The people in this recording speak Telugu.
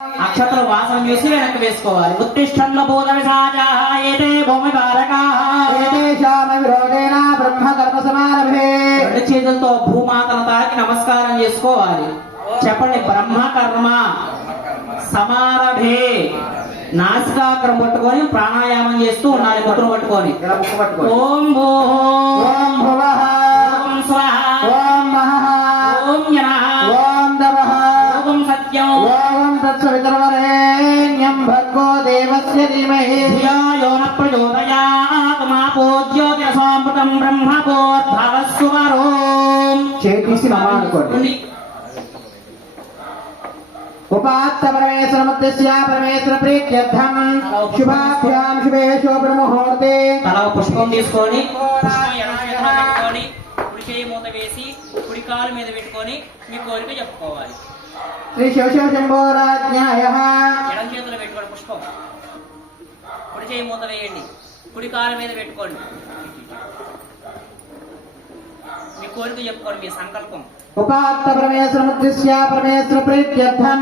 అక్షతలు వాసన చేసి వెనక్కి వేసుకోవాలి. ఉత్తిష్టంలో బోధ విసాజాయేతే భూమి బ్రహ్మ కర్మ సమారభే. రెండు చేతులతో భూమాతను తాకి నమస్కారం చేసుకోవాలి. చెప్పండి. బ్రహ్మ కర్మ సమారభే. నాసికాగ్రం పట్టుకొని ప్రాణాయామం చేస్తూ ఉండాలి. ముట్టును పట్టుకొని ఓం భూ ఓం భువః ఓం స్వః ఓం మహః ఓం యనః ఓం దవః ఓం సత్యం ఓం తత్సవితుర్వరేణ్యం భర్గో దేవస్య ధీమహి ధియో న ప్రచోదయాత్ మా పూజ్యోతిరసోమృతం బ్రహ్మభూర్భవస్సువరోం. చేతిసి నమ అనుకోండి. ఉపాత్త పరమేశ్వరముద్దేశ్య పరమేశ్వర ప్రీత్యర్థం శుభాభ్యాం శుభేషు బ్రహ్మముహూర్తే. తల పుష్పం తీసుకొని పుష్పం ఎడమ చేతిలో పెట్టుకొని కుడి చేయి మూత వేసి కుడి కాలు మీద పెట్టుకొని మీ కోరిక చెప్పుకోవాలి. శ్రీ శివశివ శంభోరాజ్ఞాయ. ఎడమ చేతిలో పెట్టుకోండి పుష్పం. కుడి చేయి మూత వేయండి. కుడి కాలు మీద పెట్టుకోండి. మీ కోరిక చెప్పుకోండి. మీ సంకల్పం. ఉపాత్త పరమేశ్వరముద్దేశ్య పరమేశ్వర ప్రీత్యర్థం